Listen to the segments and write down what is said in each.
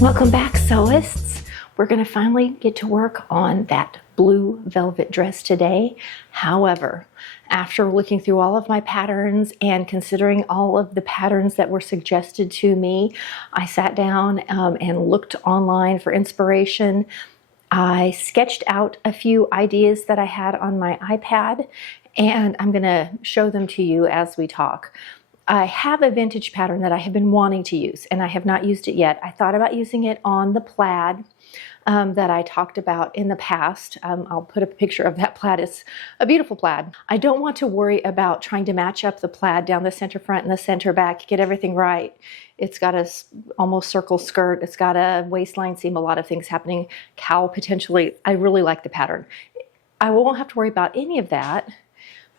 Welcome back, sewists. We're going to finally get to work on that blue velvet dress today. However, after looking through all of my patterns and considering all of the patterns that were suggested to me, I sat down and looked online for inspiration. I sketched out a few ideas that I had on my iPad, and I'm going to show them to you as we talk. I have a vintage pattern that I have been wanting to use, and I have not used it yet. I thought about using it on the plaid that I talked about in the past. I'll put a picture of that plaid. It's a beautiful plaid. I don't want to worry about trying to match up the plaid down the center front and the center back, get everything right. It's got a almost circle skirt. It's got a waistline seam, a lot of things happening. Cowl potentially. I really like the pattern. I won't have to worry about any of that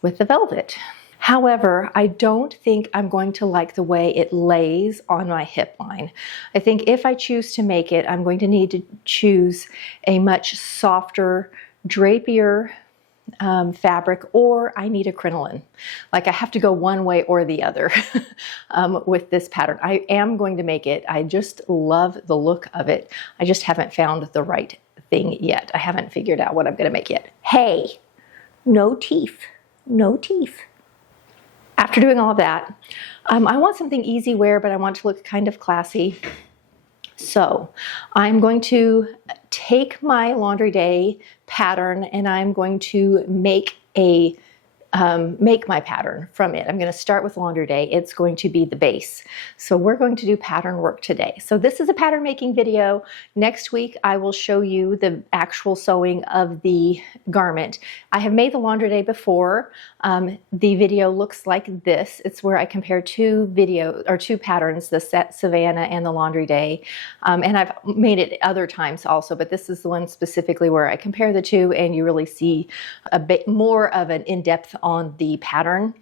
with the velvet. However, I don't think I'm going to like the way it lays on my hip line. I think if I choose to make it, I'm going to need to choose a much softer, drapier fabric, or I need a crinoline. Like I have to go one way or the other with this pattern. I am going to make it. I just love the look of it. I just haven't found the right thing yet. I haven't figured out what I'm going to make yet. Hey, no teeth, no teeth. After doing all of that, I want something easy wear, but I want to look kind of classy. So I'm going to take my laundry day pattern and I'm going to make my pattern from it. I'm going to start with laundry day. It's going to be the base. So we're going to do pattern work today. So this is a pattern making video. Next week, I will show you the actual sewing of the garment. I have made the laundry day before. The video looks like this. It's where I compare two patterns, the set Savannah and the laundry day. And I've made it other times also, but this is the one specifically where I compare the two and you really see a bit more of an in-depth on the pattern.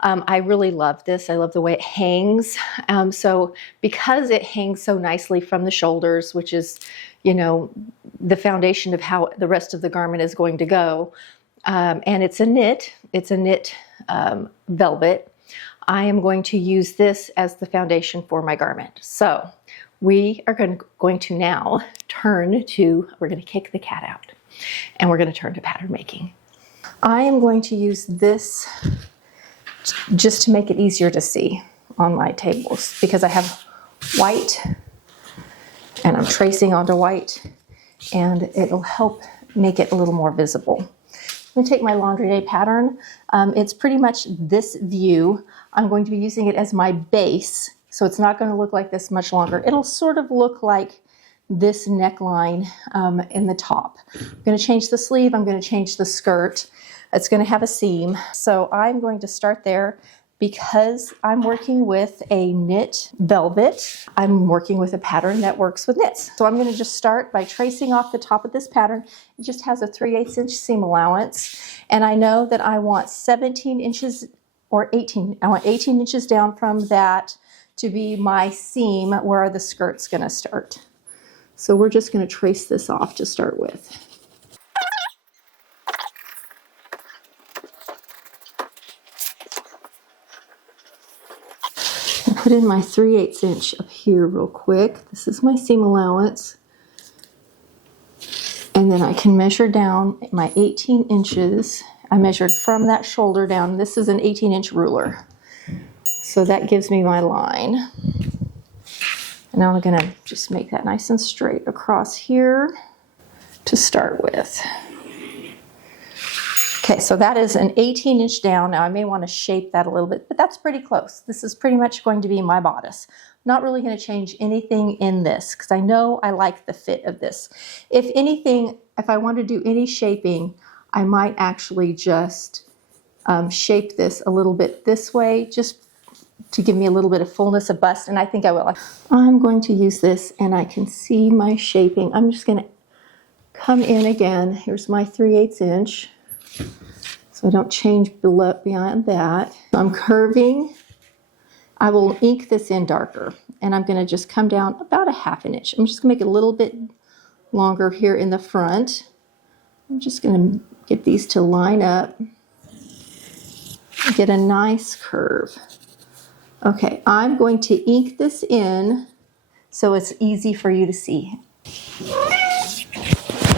I really love this. I love the way it hangs. So because it hangs so nicely from the shoulders, which is, you know, the foundation of how the rest of the garment is going to go, and it's a knit velvet, I am going to use this as the foundation for my garment. So we are going to now we're going to kick the cat out and we're going to turn to pattern making. I am going to use this just to make it easier to see on my tables because I have white and I'm tracing onto white and it'll help make it a little more visible. I'm going to take my laundry day pattern. It's pretty much this view. I'm going to be using it as my base, so it's not going to look like this much longer. It'll sort of look like this neckline in the top. I'm going to change the sleeve. I'm going to change the skirt. It's going to have a seam. So I'm going to start there because I'm working with a knit velvet. I'm working with a pattern that works with knits. So I'm going to just start by tracing off the top of this pattern. It just has a 3/8 inch seam allowance. And I know that I want 17 inches or 18. I want 18 inches down from that to be my seam where the skirt's going to start. So we're just going to trace this off to start with. Put in my 3/8 inch up here real quick. This is my seam allowance. And then I can measure down my 18 inches. I measured from that shoulder down. This is an 18-inch ruler. So that gives me my line. And now I'm going to just make that nice and straight across here to start with. Okay, so that is an 18-inch down. Now I may want to shape that a little bit, but that's pretty close. This is pretty much going to be my bodice. Not really going to change anything in this because I know I like the fit of this. If anything, if I want to do any shaping, I might actually just shape this a little bit this way, just to give me a little bit of fullness of bust, and I think I will. I'm going to use this and I can see my shaping. I'm just going to come in again. Here's my 3/8 inch. So I don't change beyond that. I'm curving. I will ink this in darker and I'm going to just come down about a 1/2 inch. I'm just going to make it a little bit longer here in the front. I'm just going to get these to line up, get a nice curve. Okay, I'm going to ink this in so it's easy for you to see.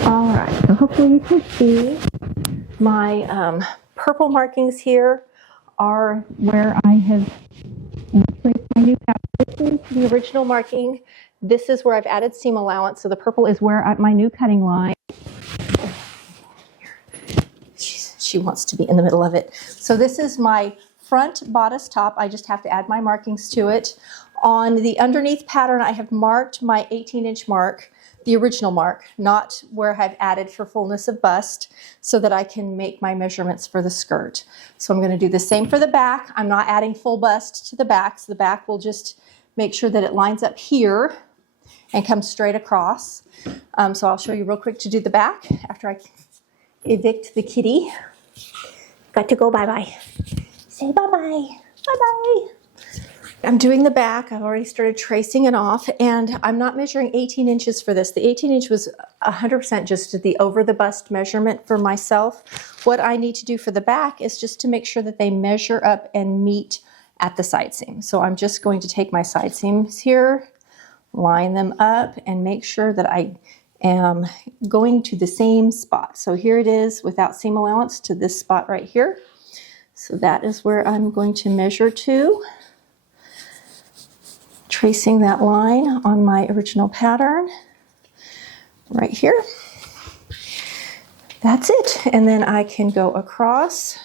All right, so hopefully you can see my purple markings here are where I have placed my new pattern. This is the original marking. This is where I've added seam allowance. So the purple is where my new cutting line. She wants to be in the middle of it. So this is my front bodice top. I just have to add my markings to it. On the underneath pattern, I have marked my 18-inch mark, the original mark, not where I've added for fullness of bust, so that I can make my measurements for the skirt. So I'm going to do the same for the back. I'm not adding full bust to the back, so the back will just make sure that it lines up here and comes straight across. So I'll show you real quick to do the back after I evict the kitty. Got to go bye-bye. Say bye-bye. Bye-bye. I'm doing the back. I've already started tracing it off, and I'm not measuring 18 inches for this. The 18 inch was 100% just the over the bust measurement for myself. What I need to do for the back is just to make sure that they measure up and meet at the side seam. So I'm just going to take my side seams here, line them up, and make sure that I am going to the same spot. So here it is without seam allowance to this spot right here. So that is where I'm going to measure to. Tracing that line on my original pattern right here. That's it. And then I can go across.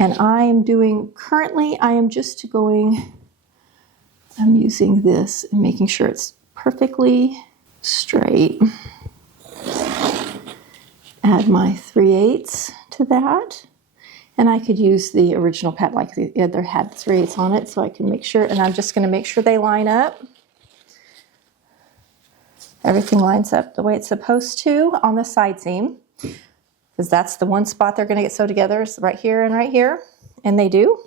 And I'm using this and making sure it's perfectly straight. Add my 3/8 to that. And I could use the original pattern, like the other had 3/8 on it, so I can make sure, and I'm just going to make sure they line up. Everything lines up the way it's supposed to on the side seam, because that's the one spot they're going to get sewed together, is right here and right here, and they do.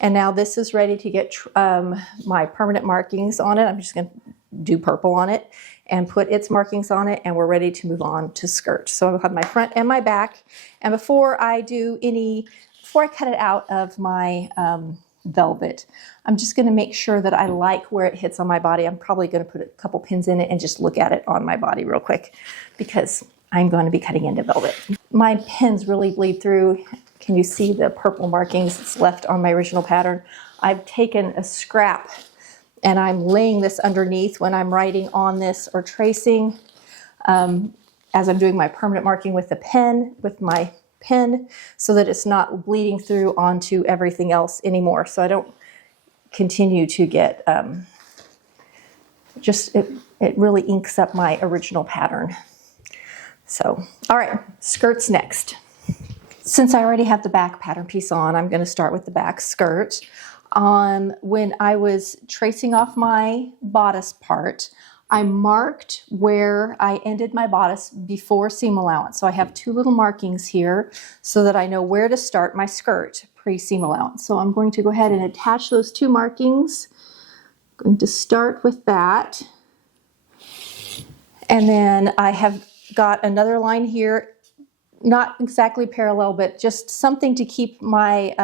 And now this is ready to get my permanent markings on it. I'm just going to do purple on it and put its markings on it, and we're ready to move on to skirt. So I'll have my front and my back. And before I cut it out of my velvet, I'm just going to make sure that I like where it hits on my body. I'm probably going to put a couple pins in it and just look at it on my body real quick, because I'm going to be cutting into velvet. My pins really bleed through. Can you see the purple markings that's left on my original pattern? I've taken a scrap and I'm laying this underneath when I'm writing on this or tracing, as I'm doing my permanent marking with my pen, so that it's not bleeding through onto everything else anymore. So I don't continue to get, it really inks up my original pattern. So, all right, skirts next. Since I already have the back pattern piece on, I'm going to start with the back skirt. When I was tracing off my bodice part, I marked where I ended my bodice before seam allowance. So I have two little markings here so that I know where to start my skirt pre-seam allowance. So I'm going to go ahead and attach those two markings. I'm going to start with that. And then I have got another line here, not exactly parallel, but just something to keep my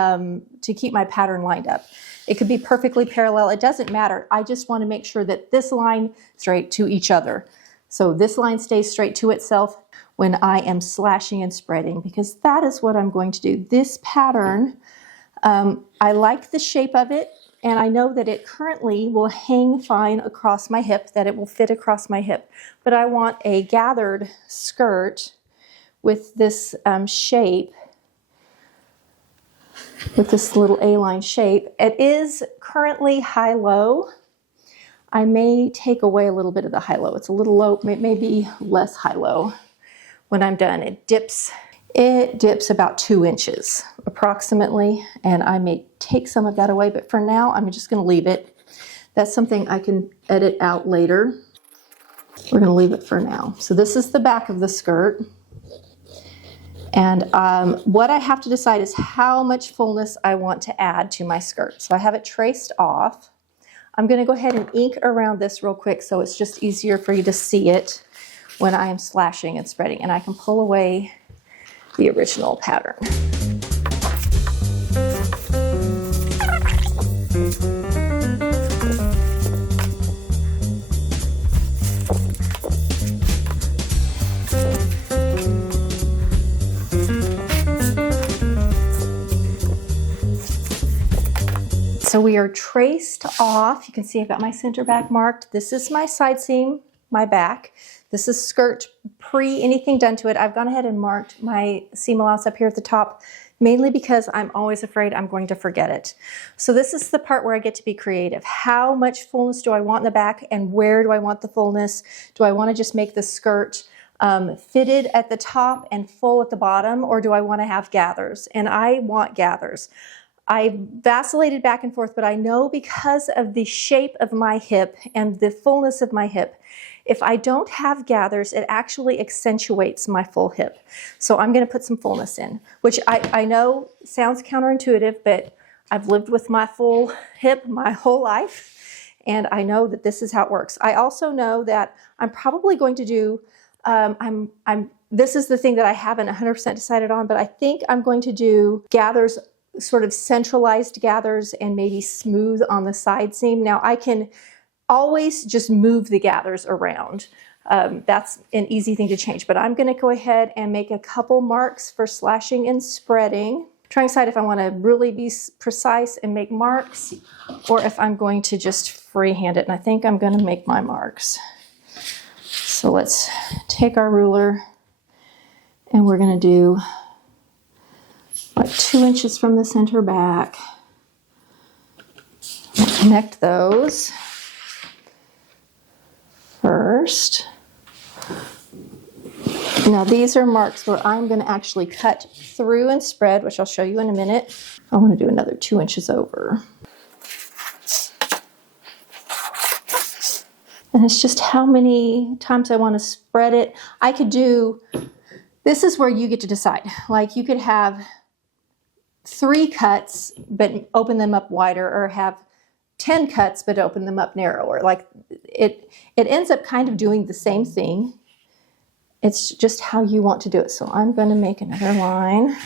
pattern lined up. It could be perfectly parallel. It doesn't matter. I just want to make sure that this line straight to each other. So this line stays straight to itself when I am slashing and spreading, because that is what I'm going to do. This pattern, I like the shape of it, and I know that it currently will hang fine across my hip, that it will fit across my hip. But I want a gathered skirt with this shape, with this little A-line shape. It is currently high-low. I may take away a little bit of the high-low. It's a little low, maybe less high-low when I'm done. It dips about 2 inches approximately, and I may take some of that away, but for now I'm just going to leave it. That's something I can edit out later. We're going to leave it for now. So this is the back of the skirt. And what I have to decide is how much fullness I want to add to my skirt. So I have it traced off. I'm going to go ahead and ink around this real quick so it's just easier for you to see it when I am slashing and spreading. And I can pull away the original pattern. so we are traced off. You can see I've got my center back marked. This is my side seam, my back. This is skirt pre anything done to it. I've gone ahead and marked my seam allowance up here at the top, mainly because I'm always afraid I'm going to forget it. So this is the part where I get to be creative. How much fullness do I want in the back, and where do I want the fullness? Do I want to just make the skirt fitted at the top and full at the bottom, or do I want to have gathers? And I want gathers. I vacillated back and forth, but I know because of the shape of my hip and the fullness of my hip, if I don't have gathers, it actually accentuates my full hip. So I'm going to put some fullness in, which I know sounds counterintuitive, but I've lived with my full hip my whole life, and I know that this is how it works. I also know that I'm probably going to do, this is the thing that I haven't 100% decided on, but I think I'm going to do gathers, sort of centralized gathers, and maybe smooth on the side seam. Now I can always just move the gathers around. That's an easy thing to change, but I'm going to go ahead and make a couple marks for slashing and spreading. Trying to decide if I want to really be precise and make marks, or if I'm going to just freehand it. And I think I'm going to make my marks. So let's take our ruler, and we're going to do like 2 inches from the center back. We'll connect those first. Now these are marks where I'm going to actually cut through and spread, which I'll show you in a minute. I want to do another 2 inches over. And it's just how many times I want to spread it. I could do, this is where you get to decide. Like you could have 3 cuts but open them up wider, or have 10 cuts but open them up narrower. Like it ends up kind of doing the same thing. It's just how you want to do it. So I'm going to make another line.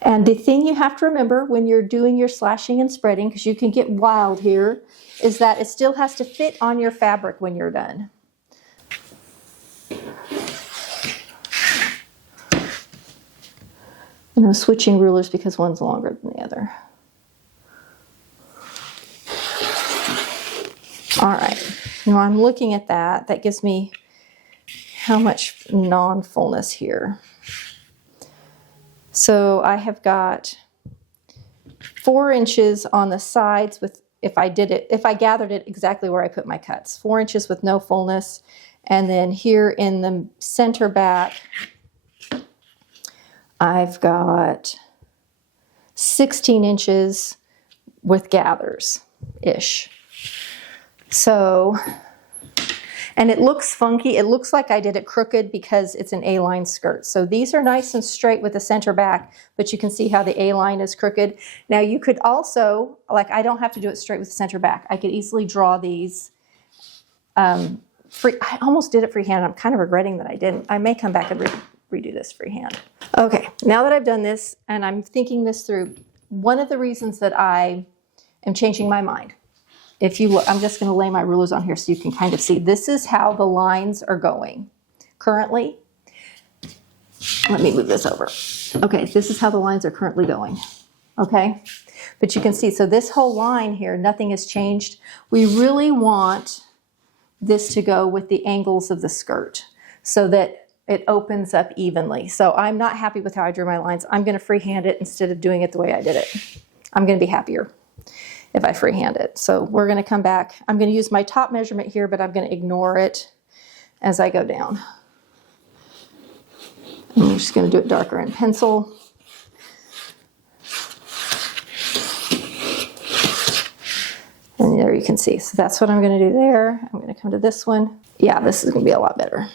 And the thing you have to remember when you're doing your slashing and spreading, because you can get wild here, is that it still has to fit on your fabric when you're done. And I'm switching rulers because one's longer than the other. All right, now I'm looking at that. That gives me how much non-fullness here. So I have got 4 inches on the sides with, if I gathered it exactly where I put my cuts, 4 inches with no fullness. And then here in the center back, I've got 16 inches with gathers-ish. So, and it looks funky. It looks like I did it crooked because it's an A-line skirt. So these are nice and straight with the center back, but you can see how the A-line is crooked. Now you could also, like I don't have to do it straight with the center back. I could easily draw these free. I almost did it freehand. I'm kind of regretting that I didn't. I may come back and redo this freehand. Okay, now that I've done this and I'm thinking this through, one of the reasons that I am changing my mind, if you look, I'm just going to lay my rulers on here so you can kind of see. This is how the lines are going currently. Let me move this over. Okay, this is how the lines are currently going. Okay, but you can see, so this whole line here, nothing has changed. We really want this to go with the angles of the skirt so that it opens up evenly. So I'm not happy with how I drew my lines. I'm going to freehand it instead of doing it the way I did it. I'm going to be happier if I freehand it. So we're going to come back. I'm going to use my top measurement here, but I'm going to ignore it as I go down. I'm just going to do it darker in pencil. And there you can see. So that's what I'm going to do there. I'm going to come to this one. Yeah, this is going to be a lot better.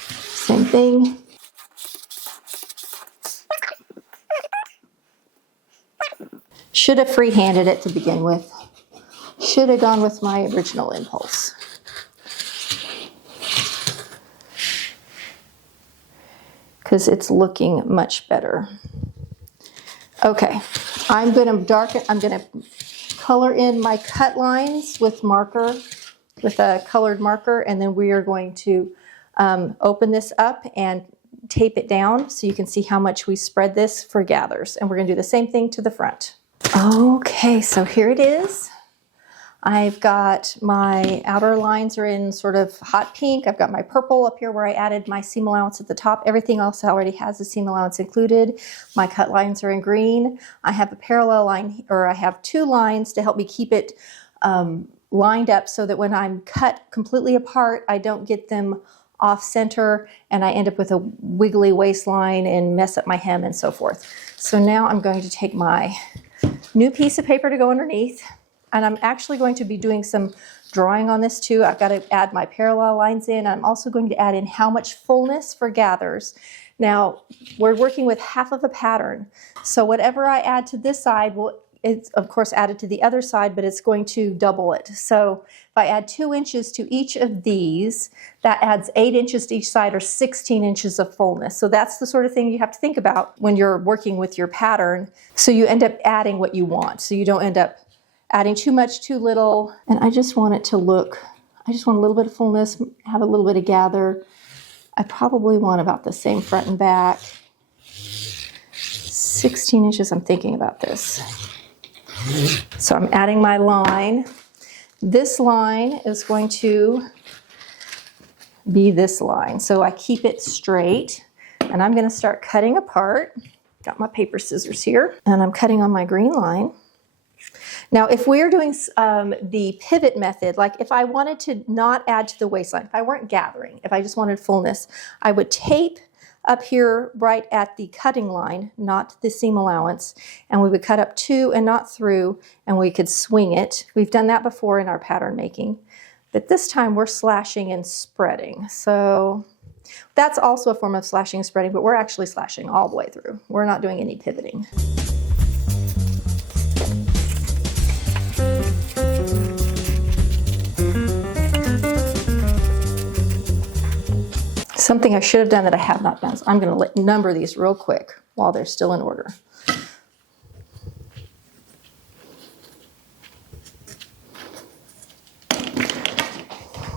Same thing. Should have freehanded it to begin with. Should have gone with my original impulse. Because it's looking much better. Okay, I'm going to darken, I'm going to color in my cut lines with marker, with a colored marker, and then we are going to open this up and tape it down so you can see how much we spread this for gathers. And we're going to do the same thing to the front. Okay, so here it is. I've got my outer lines are in sort of hot pink. I've got my purple up here where I added my seam allowance at the top. Everything else already has the seam allowance included. My cut lines are in green. I have a parallel line, or I have two lines to help me keep it lined up so that when I'm cut completely apart, I don't get them off center and I end up with a wiggly waistline and mess up my hem and so forth. So now I'm going to take my new piece of paper to go underneath. And I'm actually going to be doing some drawing on this too. I've got to add my parallel lines in. I'm also going to add in how much fullness for gathers. Now, we're working with half of a pattern. So whatever I add to this side, it's of course added to the other side, but it's going to double it. So if I add 2 inches to each of these, that adds 8 inches to each side, or 16 inches of fullness. So that's the sort of thing you have to think about when you're working with your pattern. So you end up adding what you want. So you don't end up adding too much, too little. And I just want it to look, I just want a little bit of fullness, have a little bit of gather. I probably want about the same front and back. 16 inches, I'm thinking about this. So I'm adding my line. This line is going to be this line. So I keep it straight and I'm gonna start cutting apart. Got my paper scissors here and I'm cutting on my green line. Now, if we're doing the pivot method, like if I wanted to not add to the waistline, if I weren't gathering, if I just wanted fullness, I would tape up here right at the cutting line, not the seam allowance, and we would cut up to and not through, and we could swing it. We've done that before in our pattern making, but this time we're slashing and spreading. So that's also a form of slashing and spreading, but we're actually slashing all the way through. We're not doing any pivoting. Something I should have done that I have not done. So I'm going to number these real quick while they're still in order.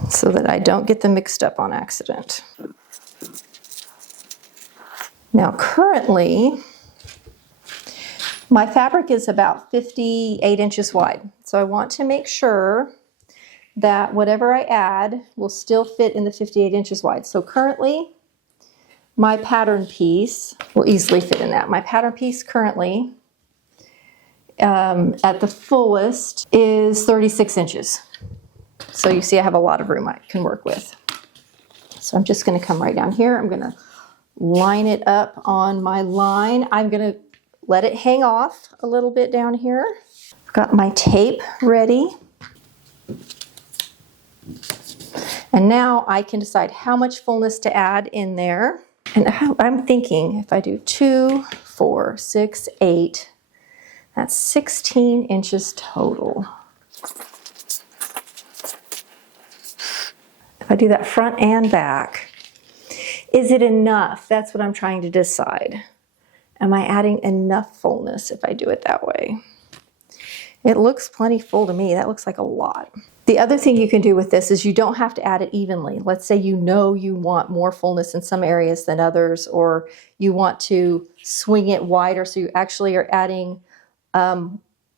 So that I don't get them mixed up on accident. Now currently, my fabric is about 58 inches wide. So I want to make sure that whatever I add will still fit in the 58 inches wide. So currently, my pattern piece will easily fit in that. My pattern piece currently, at the fullest, is 36 inches. So you see I have a lot of room I can work with. So I'm just gonna come right down here. I'm gonna line it up on my line. I'm gonna let it hang off a little bit down here. I've got my tape ready. And now I can decide how much fullness to add in there. And I'm thinking if I do 2, 4, 6, 8, that's 16 inches total. If I do that front and back, is it enough? That's what I'm trying to decide. Am I adding enough fullness if I do it that way? It looks plenty full to me. That looks like a lot. The other thing you can do with this is you don't have to add it evenly. Let's say you know you want more fullness in some areas than others, or you want to swing it wider so you actually are adding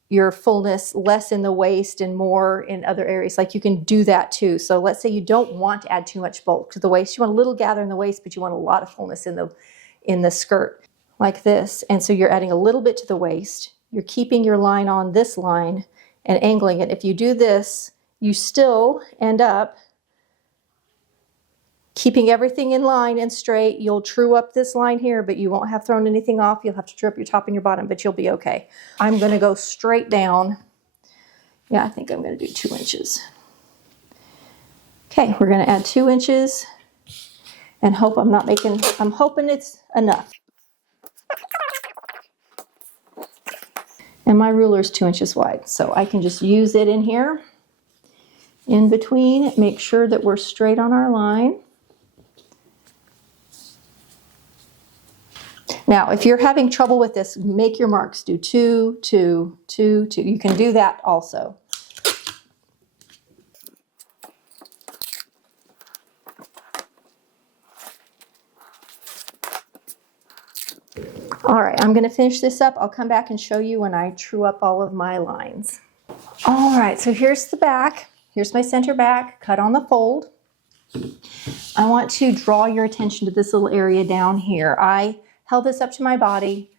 your fullness less in the waist and more in other areas. Like you can do that too. So let's say you don't want to add too much bulk to the waist. You want a little gather in the waist, but you want a lot of fullness in the skirt like this. And so you're adding a little bit to the waist. You're keeping your line on this line and angling it. If you do this, you still end up keeping everything in line and straight. You'll true up this line here, but you won't have thrown anything off. You'll have to true up your top and your bottom, but you'll be okay. I'm gonna go straight down. Yeah, I think I'm gonna do 2 inches. Okay, we're gonna add 2 inches and hope I'm hoping it's enough. And my ruler is 2 inches wide, so I can just use it in here. In between, make sure that we're straight on our line. Now, if you're having trouble with this, make your marks. Do 2, 2, 2, 2. You can do that also. All right, I'm going to finish this up. I'll come back and show you when I true up all of my lines. All right, so here's the back. Here's my center back, cut on the fold. I want to draw your attention to this little area down here. I held this up to my body.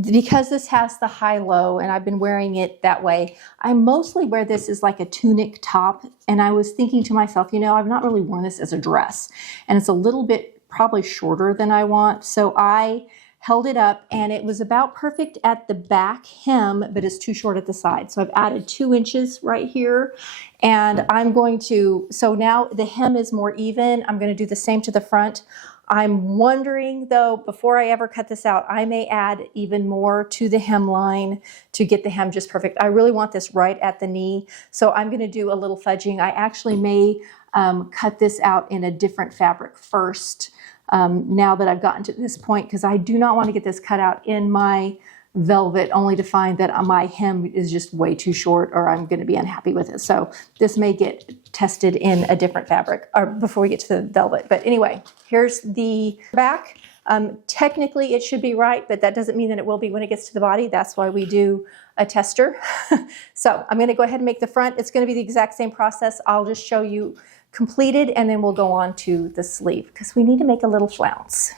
Because this has the high-low and I've been wearing it that way, I mostly wear this as like a tunic top. And I was thinking to myself, you know, I've not really worn this as a dress. And it's a little bit probably shorter than I want. So I held it up and it was about perfect at the back hem, but it's too short at the side. So I've added 2 inches right here. And I'm going to, so now the hem is more even. I'm going to do the same to the front. I'm wondering though, before I ever cut this out, I may add even more to the hemline to get the hem just perfect. I really want this right at the knee. So I'm going to do a little fudging. I actually may cut this out in a different fabric first now that I've gotten to this point, because I do not want to get this cut out in my velvet only to find that my hem is just way too short or I'm going to be unhappy with it. So this may get tested in a different fabric or before we get to the velvet. But anyway, here's the back. Technically it should be right, but that doesn't mean that it will be when it gets to the body. That's why we do a tester. So I'm going to go ahead and make the front. It's going to be the exact same process. I'll just show you completed and then we'll go on to the sleeve because we need to make a little flounce.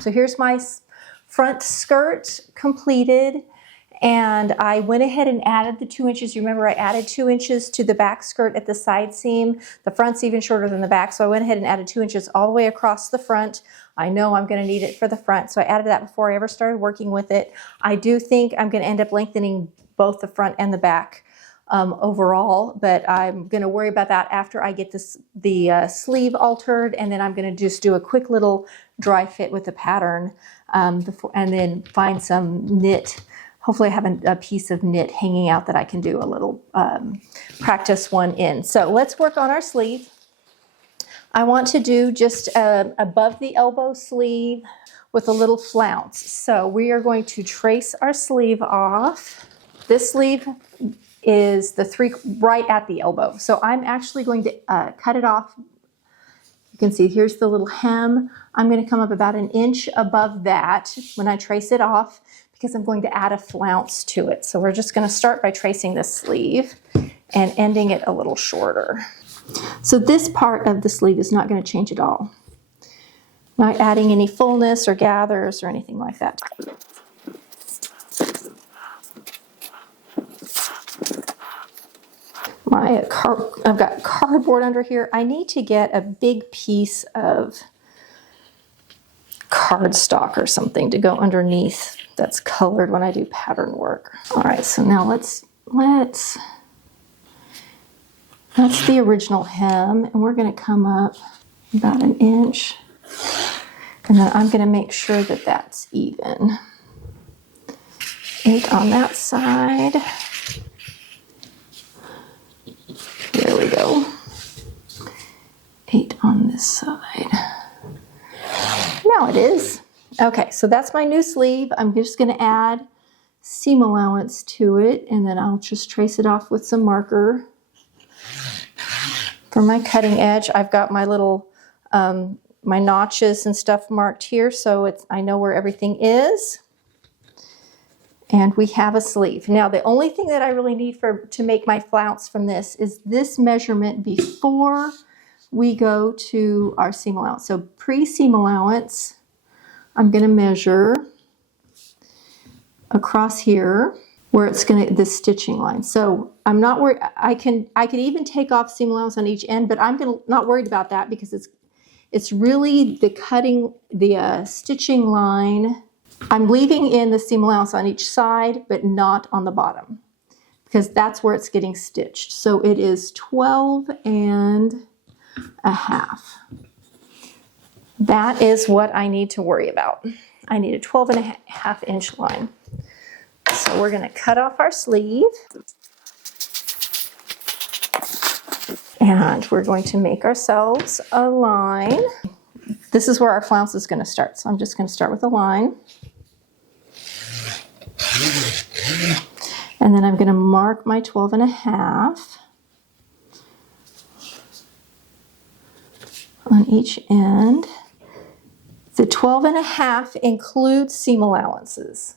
So here's my front skirt completed, and I went ahead and added the 2 inches. You remember I added 2 inches to the back skirt at the side seam. The front's even shorter than the back, so I went ahead and added 2 inches all the way across the front. I know I'm going to need it for the front, so I added that before I ever started working with it. I do think I'm going to end up lengthening both the front and the back overall, but I'm going to worry about that after I get the sleeve altered, and then I'm going to just do a quick little dry fit with the pattern and then find some knit. Hopefully I have a piece of knit hanging out that I can do a little practice one in. So let's work on our sleeve. I want to do just above the elbow sleeve with a little flounce. So we are going to trace our sleeve off. This sleeve is the three right at the elbow. So I'm actually going to cut it off. You can see here's the little hem. I'm going to come up about an inch above that when I trace it off because I'm going to add a flounce to it. So we're just going to start by tracing this sleeve and ending it a little shorter. So this part of the sleeve is not going to change at all. Not adding any fullness or gathers or anything like that. I've got cardboard under here. I need to get a big piece of cardstock or something to go underneath that's colored when I do pattern work. All right, so now that's the original hem, and we're going to come up about an inch. And then I'm going to make sure that that's even. 8 on that side. There we go. 8 on this side. Now it is. Okay, so that's my new sleeve. I'm just going to add seam allowance to it, and then I'll just trace it off with some marker. For my cutting edge, I've got my little my notches and stuff marked here, so I know where everything is. And we have a sleeve. Now the only thing that I really need to make my flounce from this is this measurement before we go to our seam allowance. So pre-seam allowance, I'm going to measure across here where it's going to, this stitching line. So I'm not worried. I could even take off seam allowance on each end, but I'm not worried about that because it's really the stitching line. I'm leaving in the seam allowance on each side, but not on the bottom because that's where it's getting stitched. So it is 12 and a half. That is what I need to worry about. I need a 12 and a half inch line. So we're going to cut off our sleeve. And we're going to make ourselves a line. This is where our flounce is going to start. So I'm just going to start with a line. And then I'm going to mark my 12 and a half on each end. The 12 and a half includes seam allowances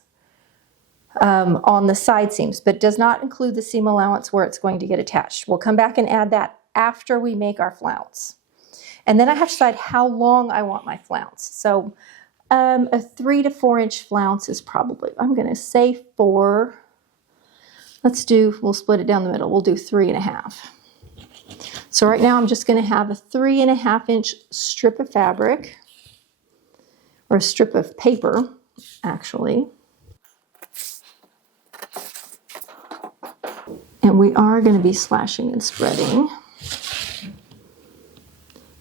on the side seams, but does not include the seam allowance where it's going to get attached. We'll come back and add that after we make our flounce. And then I have to decide how long I want my flounce. So a 3 to 4 inch flounce is probably, I'm going to say 4. We'll split it down the middle. We'll do 3 and a half. So right now I'm just going to have a 3 and a half inch strip of fabric, or a strip of paper, actually. And we are going to be slashing and spreading.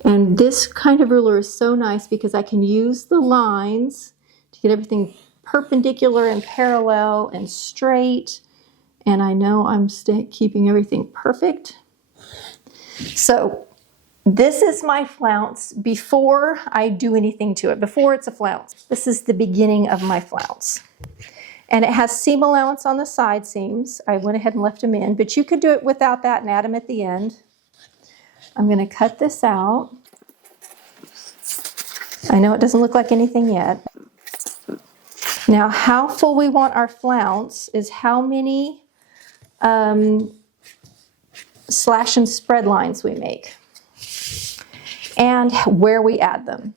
And this kind of ruler is so nice because I can use the lines to get everything perpendicular and parallel and straight. And I know I'm keeping everything perfect. So this is my flounce before I do anything to it, before it's a flounce. This is the beginning of my flounce. And it has seam allowance on the side seams. I went ahead and left them in, but you could do it without that and add them at the end. I'm going to cut this out. I know it doesn't look like anything yet. Now, how full we want our flounce is how many slash and spread lines we make and where we add them.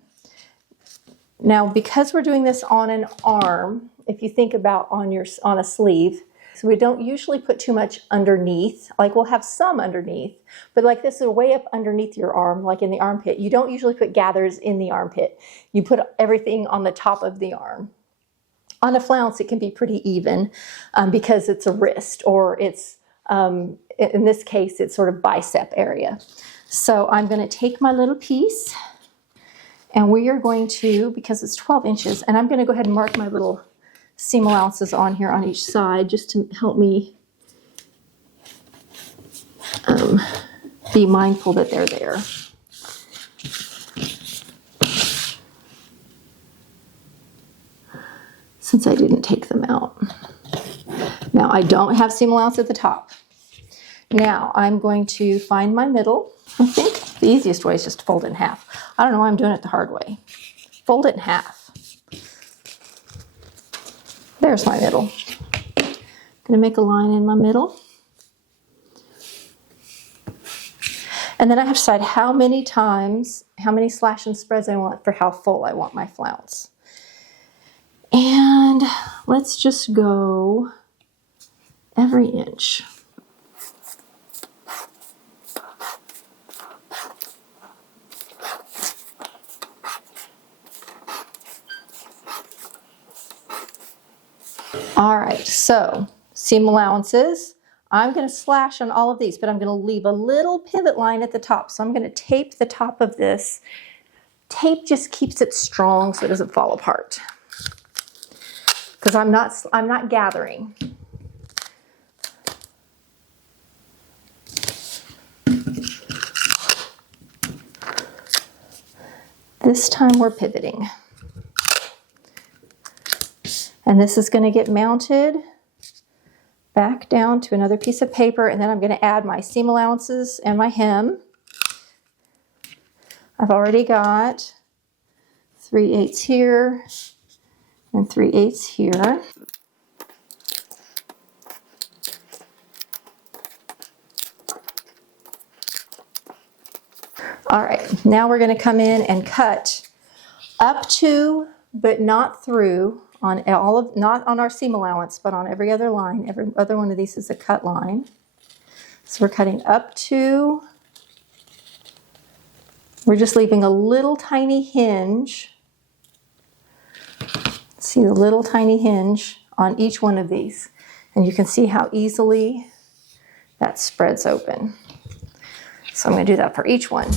Now, because we're doing this on an arm, if you think about on a sleeve, so we don't usually put too much underneath. Like we'll have some underneath, but like this is way up underneath your arm, like in the armpit. You don't usually put gathers in the armpit. You put everything on the top of the arm. On a flounce, it can be pretty even because it's a wrist, or it's, in this case, it's sort of bicep area. So I'm going to take my little piece, and we are going to, because it's 12 inches, and I'm going to go ahead and mark my little seam allowances on here on each side just to help me be mindful that they're there. since I didn't take them out. Now I don't have seam allowance at the top. Now I'm going to find my middle. I think the easiest way is just to fold it in half. I don't know why I'm doing it the hard way. Fold it in half. There's my middle. I'm going to make a line in my middle. And then I have to decide how many times, how many slash and spreads I want for how full I want my flounce. And let's just go every inch. All right, so seam allowances. I'm going to slash on all of these, but I'm going to leave a little pivot line at the top. So I'm going to tape the top of this. Tape just keeps it strong so it doesn't fall apart. Because I'm not gathering. This time we're pivoting. And this is going to get mounted back down to another piece of paper, and then I'm going to add my seam allowances and my hem. I've already got 3/8 here and 3/8 here. All right, now we're going to come in and cut up to, but not through, on all of, not on our seam allowance, but on every other line. Every other one of these is a cut line. So we're cutting up to, we're just leaving a little tiny hinge. See the little tiny hinge on each one of these. And you can see how easily that spreads open. So I'm going to do that for each one.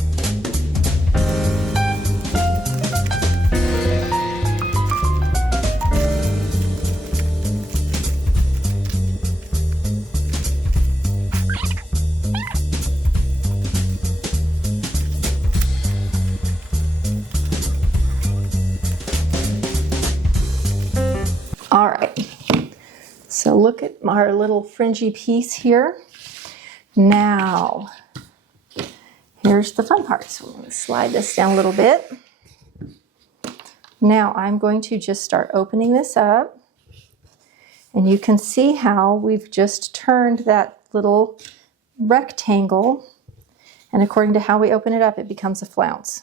All right, so look at our little fringy piece here. Now, here's the fun part. So I'm going to slide this down a little bit. Now I'm going to just start opening this up. And you can see how we've just turned that little rectangle. And according to how we open it up, it becomes a flounce.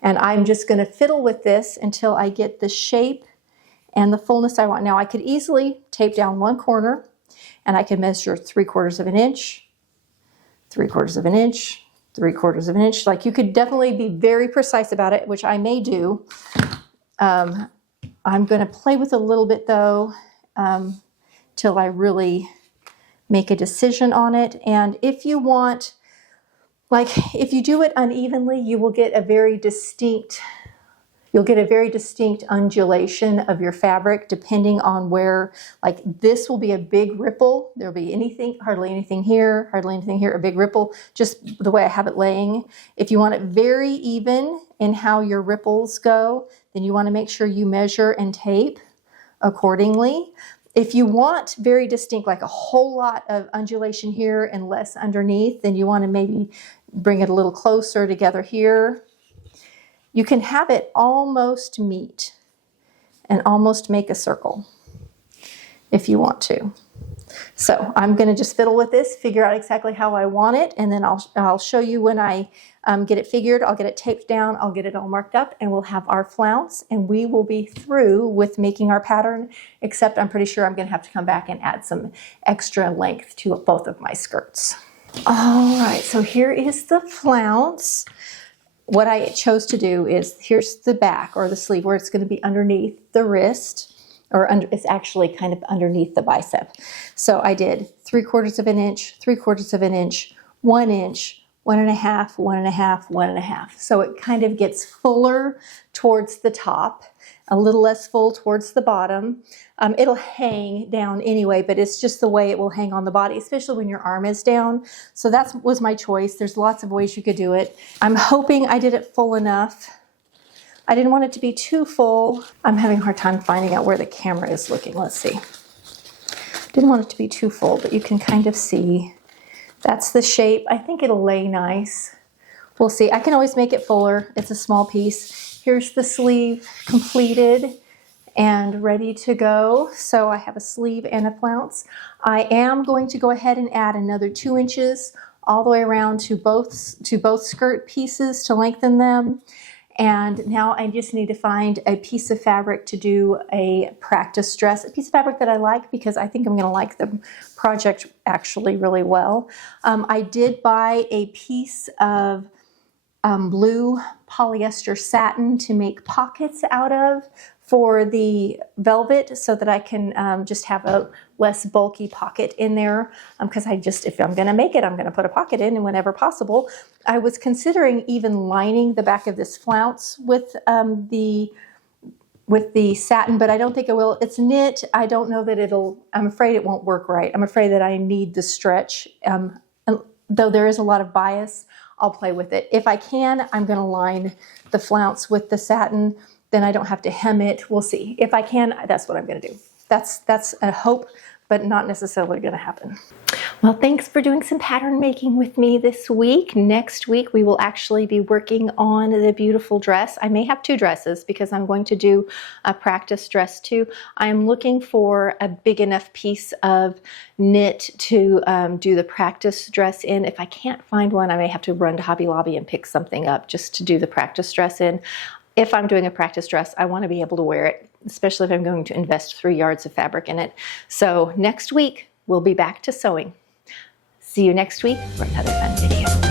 And I'm just going to fiddle with this until I get the shape and the fullness I want. Now I could easily tape down one corner, and I could measure 3/4 of an inch, 3/4 of an inch, 3/4 of an inch. Like, you could definitely be very precise about it, which I may do. I'm going to play with a little bit though, till I really make a decision on it. And if you want, like, if you do it unevenly, you will get a very distinct, you'll get a very distinct undulation of your fabric depending on where, like, this will be a big ripple. There'll be anything, hardly anything here, hardly anything here, a big ripple, just the way I have it laying. If you want it very even in how your ripples go, then you want to make sure you measure and tape accordingly. If you want very distinct, like a whole lot of undulation here and less underneath, then you want to maybe bring it a little closer together here. You can have it almost meet and almost make a circle if you want to. So I'm going to just fiddle with this, figure out exactly how I want it, and then I'll show you when I get it figured. I'll get it taped down, I'll get it all marked up, and we'll have our flounce, and we will be through with making our pattern, except I'm pretty sure I'm going to have to come back and add some extra length to both of my skirts. All right, so here is the flounce. What I chose to do is, here's the back or the sleeve where it's going to be underneath the wrist, or it's actually kind of underneath the bicep. So I did 3/4 of an inch, 3/4 of an inch, 1 inch, 1.5, 1.5, 1.5. So it kind of gets fuller towards the top, a little less full towards the bottom. It'll hang down anyway, but it's just the way it will hang on the body, especially when your arm is down. So that was my choice. There's lots of ways you could do it. I'm hoping I did it full enough. I didn't want it to be too full. I'm having a hard time finding out where the camera is looking. Let's see. Didn't want it to be too full, but you can kind of see that's the shape. I think it'll lay nice. We'll see. I can always make it fuller. It's a small piece. Here's the sleeve completed and ready to go. So I have a sleeve and a flounce. I am going to go ahead and add another 2 inches all the way around to both skirt pieces to lengthen them. And now I just need to find a piece of fabric to do a practice dress, a piece of fabric that I like because I think I'm going to like the project actually really well. I did buy a piece of blue polyester satin to make pockets out of for the velvet so that I can just have a less bulky pocket in there because if I'm going to make it, I'm going to put a pocket in and whenever possible. I was considering even lining the back of this flounce with the satin, but I don't think it will. It's knit. I don't know that I'm afraid it won't work right. I'm afraid that I need the stretch. Though there is a lot of bias, I'll play with it. If I can, I'm going to line the flounce with the satin. Then I don't have to hem it. We'll see. If I can, that's what I'm going to do. That's a hope, but not necessarily going to happen. Well, thanks for doing some pattern making with me this week. Next week, we will actually be working on the beautiful dress. I may have 2 dresses because I'm going to do a practice dress too. I'm looking for a big enough piece of knit to do the practice dress in. If I can't find one, I may have to run to Hobby Lobby and pick something up just to do the practice dress in. If I'm doing a practice dress, I want to be able to wear it, especially if I'm going to invest 3 yards of fabric in it. So next week, we'll be back to sewing. See you next week for another fun video.